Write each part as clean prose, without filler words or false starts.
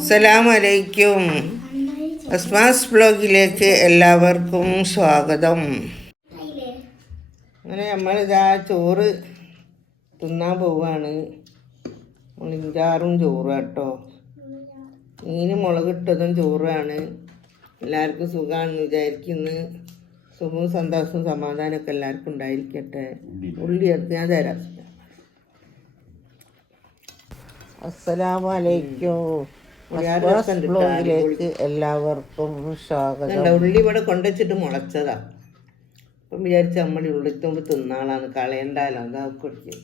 അസ്സലാമലൈക്കും. അസ്മാസ് ബ്ലോഗിലേക്ക് എല്ലാവർക്കും സ്വാഗതം. അങ്ങനെ നമ്മളിതാ ചോറ് തിന്നാൻ പോവാണ്. മുളിഞ്ചാറും ചോറും കേട്ടോ. മീന് മുളകിട്ടതും ചോറാണ്. എല്ലാവർക്കും സുഖമാണെന്ന് വിചാരിക്കുന്നു. സുഖവും സന്തോഷവും സമാധാനമൊക്കെ എല്ലാവർക്കും ഉണ്ടായിരിക്കട്ടെ. ഉള്ളി എടുത്ത് ഞാൻ തരാം. അസ്സലാമലൈക്കും. ബ്ലോഗിലേക്ക് എല്ലാവർക്കും സ്വാഗതം. ഉള്ളി ഇവിടെ കൊണ്ടുവച്ചിട്ട് മുളച്ചതാ. അപ്പം വിചാരിച്ച നമ്മൾ ഉള്ളിത്തുമ്പ് തിന്നാളാണ്, കളയണ്ടാലോ. അതാ കുടിക്കും.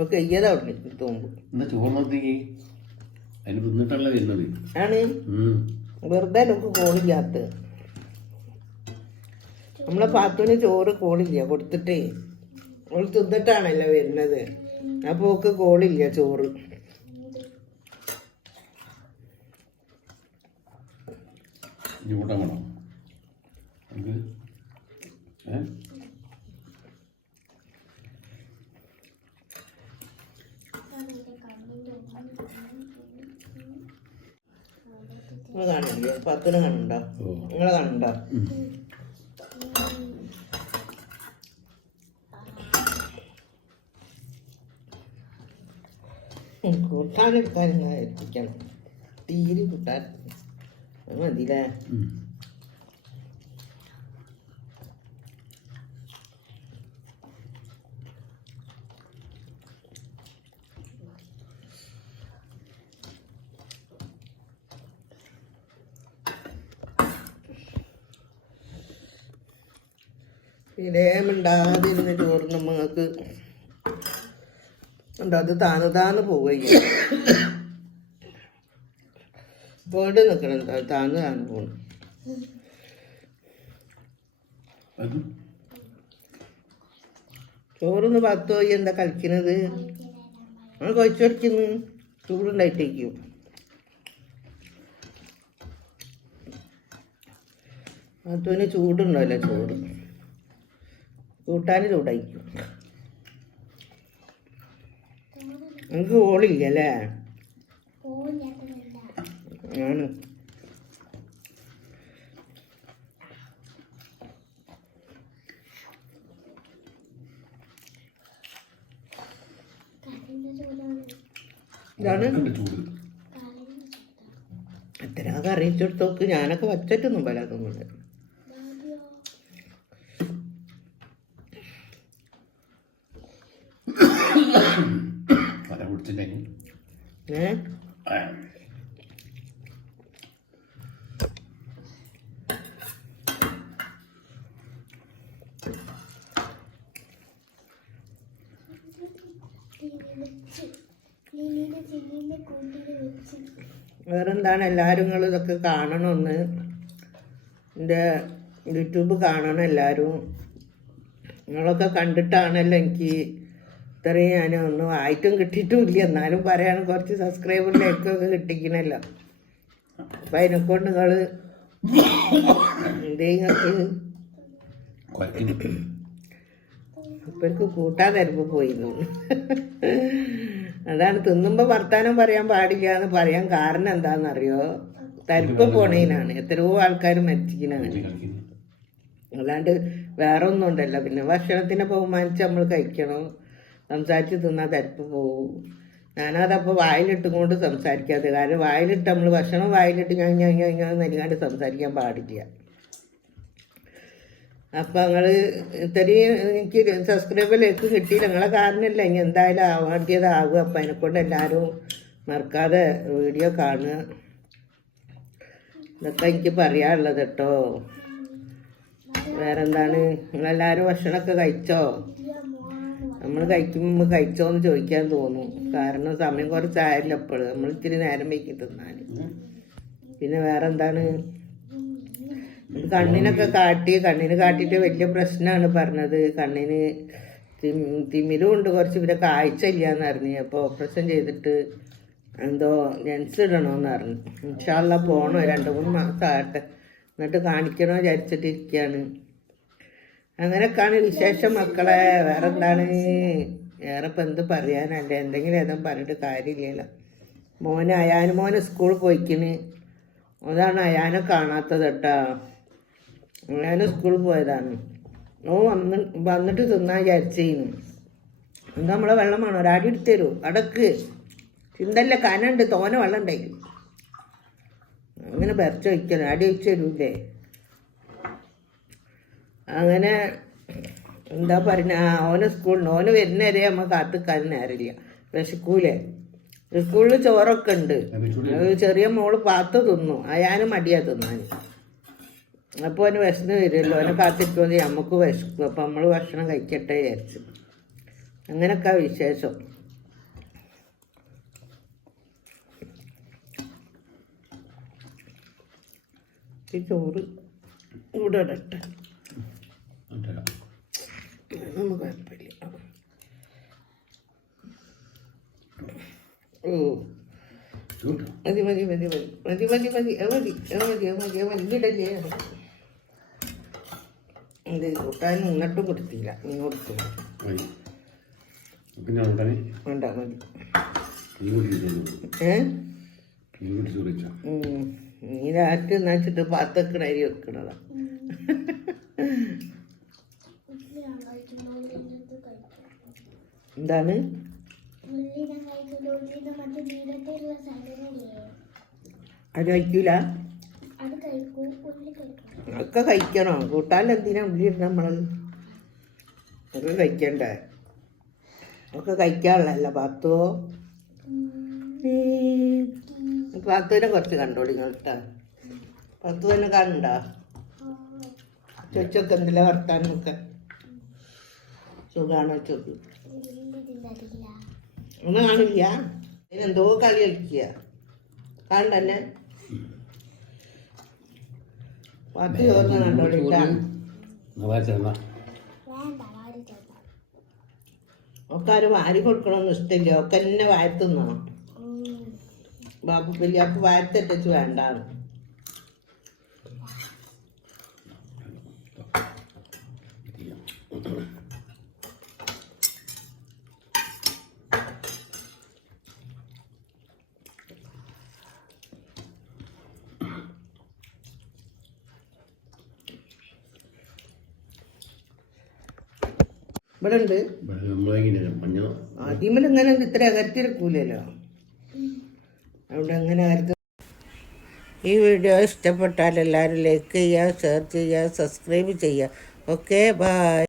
ഓക്കെ ഇയ്യതാ തുമ്പ് ആണ് വെറുതെ നമുക്ക് കോളില്ലാത്ത. നമ്മളെ പാത്തുവിന് ചോറ് കോളില്ല കൊടുത്തിട്ടേ, അവൾ തിന്നിട്ടാണല്ലോ വരുന്നത്. അപ്പോൾ ഒക്കെ കോളില്ല ചോറ്. നിങ്ങൾ കാണില്ലേ? പത്തിന് കാണുന്നുണ്ടോ? നിങ്ങളെ കാണുന്നുണ്ടോ? കൂട്ടാനെടുക്കാൻ ഇങ്ങനെ എത്തിക്കണം. തീരെ കൂട്ടാൻ മതില്ലേ? ഇടേമുണ്ടാതിരുന്ന് ചോറിന് നിങ്ങൾക്ക് ഉണ്ടോ? അത് താന്ന് പോവുക. പേട് നിൽക്കണം, താന്ന് പോകണം. ചോറൊന്ന് പത്ത് പോയി എന്താ കളിക്കുന്നത്? നമ്മൾ കൊഴിച്ചടിക്കുന്നു. ചൂടുണ്ടായിട്ടേക്കും. പത്തുവിന് ചൂടുണ്ടല്ലോ ചോറ്. കൂട്ടാൻ ചൂടായിരിക്കും. നമുക്ക് ഓളില്ല അല്ലേ? ആണ്. ഇതാണ് എത്ര അറിയിച്ചെടുത്തോക്ക്. ഞാനൊക്കെ വച്ചിട്ടൊന്നും പലാതൊന്നുമില്ല. വേറെന്താണ്? എല്ലാവരും നിങ്ങൾ ഇതൊക്കെ കാണണമെന്ന്, എൻ്റെ യൂട്യൂബ് കാണണം എല്ലാവരും. നിങ്ങളൊക്കെ കണ്ടിട്ടാണല്ലോ എനിക്ക് ഇത്രയും ഞാൻ ഒന്നും ആയിട്ടും കിട്ടിയിട്ടും ഇല്ല. എന്നാലും പറയാൻ കുറച്ച് സബ്സ്ക്രൈബറിലേക്കൊക്കെ കിട്ടിക്കണല്ലോ. അപ്പം അതിനെക്കൊണ്ട് നിങ്ങൾ നിങ്ങൾക്ക് ഇപ്പം എനിക്ക് കൂട്ടാൻ തരുമ്പോൾ പോയിരുന്നു. അതാണ് തിന്നുമ്പോൾ വർത്താനം പറയാൻ പാടില്ല എന്ന് പറയാൻ കാരണം എന്താണെന്നറിയോ? തരിപ്പ് പോണേനാണ്. എത്രയോ ആൾക്കാർ മരിച്ചിരിക്കണാണ്. അല്ലാണ്ട് വേറെ ഒന്നും ഉണ്ടല്ലോ. പിന്നെ ഭക്ഷണത്തിനെ ബഹുമാനിച്ച് നമ്മൾ കഴിക്കണം. സംസാരിച്ച് തിന്നാൽ തരിപ്പ് പോവും. ഞാനതപ്പോൾ വായിലിട്ടും കൊണ്ട് സംസാരിക്കാതെ. കാരണം വായിലിട്ട് നമ്മൾ ഭക്ഷണം വായിലിട്ട് ഞാൻ നൽകാണ്ട് സംസാരിക്കാൻ പാടില്ല. അപ്പം നിങ്ങൾ ഇത്രയും എനിക്ക് സബ്സ്ക്രൈബിലേക്ക് കിട്ടിയില്ല. നിങ്ങളെ കാരണമല്ല, ഇനി എന്തായാലും ആവേണ്ടതാകും. അപ്പം അതിനെക്കൊണ്ട് എല്ലാവരും മറക്കാതെ വീഡിയോ കാണുക. ഇതൊക്കെ എനിക്ക് പറയാനുള്ളത് കേട്ടോ. വേറെന്താണ്? നിങ്ങളെല്ലാവരും ഭക്ഷണമൊക്കെ കഴിച്ചോ? നമ്മൾ കഴിക്കുമ്പോൾ കഴിച്ചോന്ന് ചോദിക്കാൻ തോന്നും. കാരണം സമയം കുറച്ചായല്ലോ. എപ്പോഴും നമ്മൾ ഇത്തിരി നേരം വയ്ക്കി തിന്നാൽ. പിന്നെ വേറെന്താണ്? കണ്ണിനൊക്കെ കണ്ണിന് കാട്ടിയിട്ട് വലിയ പ്രശ്നമാണ് പറഞ്ഞത്. കണ്ണിന് തിമിരും ഉണ്ട് കുറച്ച്. പിന്നെ കാഴ്ച ഇല്ലയെന്ന് പറഞ്ഞു. അപ്പോൾ ഓപ്പറേഷൻ ചെയ്തിട്ട് എന്തോ ലെൻസ് ഇടണമെന്ന് പറഞ്ഞു. ഇൻഷാ അല്ലാ പോകണോ. 2-3 മാസം ആകട്ടെ, എന്നിട്ട് കാണിക്കണോ വിചാരിച്ചിട്ടിരിക്കുകയാണ്. അങ്ങനെയൊക്കെയാണ് വിശേഷം മക്കളെ. വേറെന്താണ്? വേറെ ഇപ്പം എന്ത് പറയാനല്ല, എന്തെങ്കിലും ഏതും പറഞ്ഞിട്ട് കാര്യമില്ലല്ലോ. മോന് സ്കൂളിൽ പോയിക്കിന്, അതാണ് അയാനെ കാണാത്തത് കേട്ടോ. അയാൻ സ്കൂളിൽ പോയതാണ്. വന്നിട്ട് തിന്നാൻ വിചാരിച്ചേന്നു. എന്താ നമ്മളെ വെള്ളം വേണോ? ഒരാടി എടുത്ത് തരൂ, അടക്ക് ചിന്തല്ല, കനുണ്ട്, തോനെ വെള്ളം ഉണ്ടായിരിക്കും. അങ്ങനെ ബെർച്ച് വയ്ക്കണം, അടി വെച്ച് തരൂല്ലേ. അങ്ങനെ എന്താ പറയുക, ഓന് സ്കൂളിൽ ഓന് വരുന്നവരെ നമ്മൾ കാത്തിക്കാൻ നേരമില്ല, വിശക്കൂലേ. സ്കൂളിൽ ചോറൊക്കെ ഉണ്ട്, ചെറിയ മോള് പാത്ത് തിന്നു, അയാനും മടിയാ തിന്നാൻ. അപ്പോൾ അവന് വിശന്ന് വരുമല്ലോ, അവനെ കാത്തിരിക്കുമ്പോൾ നമുക്ക് വിശക്കും. അപ്പം നമ്മൾ ഭക്ഷണം കഴിക്കട്ടെ വിചാരിച്ചു. അങ്ങനെയൊക്കെ വിശേഷം. ഈ ചോറ് ഇവിടെ ഇടട്ടെ, നമുക്ക് കുഴപ്പമില്ല. ഓ മതി മതി മതി മതി മതി മതി മതി മതി മതി മതി മതി ഇടല്ലേ. ഇത് കൂട്ടാൻ ഇങ്ങോട്ടും കൊടുത്തില്ല, നീ കൊടുത്തു വേണ്ട മതി. നീ രാത്രി നച്ചിട്ട് പാത്തക്കണ അരി വെക്കണതാ. എന്താണ് അത് കഴിക്കൂല? ഒക്കെ കഴിക്കണോ? കൂട്ടാൻ എന്തിനാ ഉള്ളി ഇടുന്ന നമ്മള്? ഒക്കെ കഴിക്കണ്ടേ? ഒക്കെ കഴിക്കാനുള്ളതല്ല പാത്തോ. പാത്തുവിനെ കുറച്ച് കണ്ടോളി കേട്ടോ. പാത്തുവിനെ കാണണ്ട? ചോദിച്ചൊക്കെ എന്തില്ല വർത്താനമൊക്കെ സുഖാണോ ചോദിച്ചു. ഒന്നും കാണില്ല, ഇതിനെന്തോ കളി കളിക്കുക കാണണ്ടന്നെ. പാത്തു ചോദിച്ചു കണ്ടോളിട്ടാ. ഒക്കെ ആരും വാരി കൊടുക്കണമെന്ന് ഇഷ്ടമില്ല, ഒക്കെ എന്നെ വാരത്തുന്നോ. ബാപ്പു വലിയപ്പ വാരത്തെറ്റിച്ച് വേണ്ടാന്ന്. ഇവിടെ ഉണ്ട് ആദ്യമേൽ ഇങ്ങനെ ഇത്ര അകറ്റിരിക്കൂലല്ലോ, അവിടെ അങ്ങനെ അകർത്തി. ഈ വീഡിയോ ഇഷ്ടപ്പെട്ടാൽ എല്ലാവരും ലൈക്ക് ചെയ്യുക, ഷെയർ ചെയ്യുക, സബ്സ്ക്രൈബ് ചെയ്യുക. Okay, by.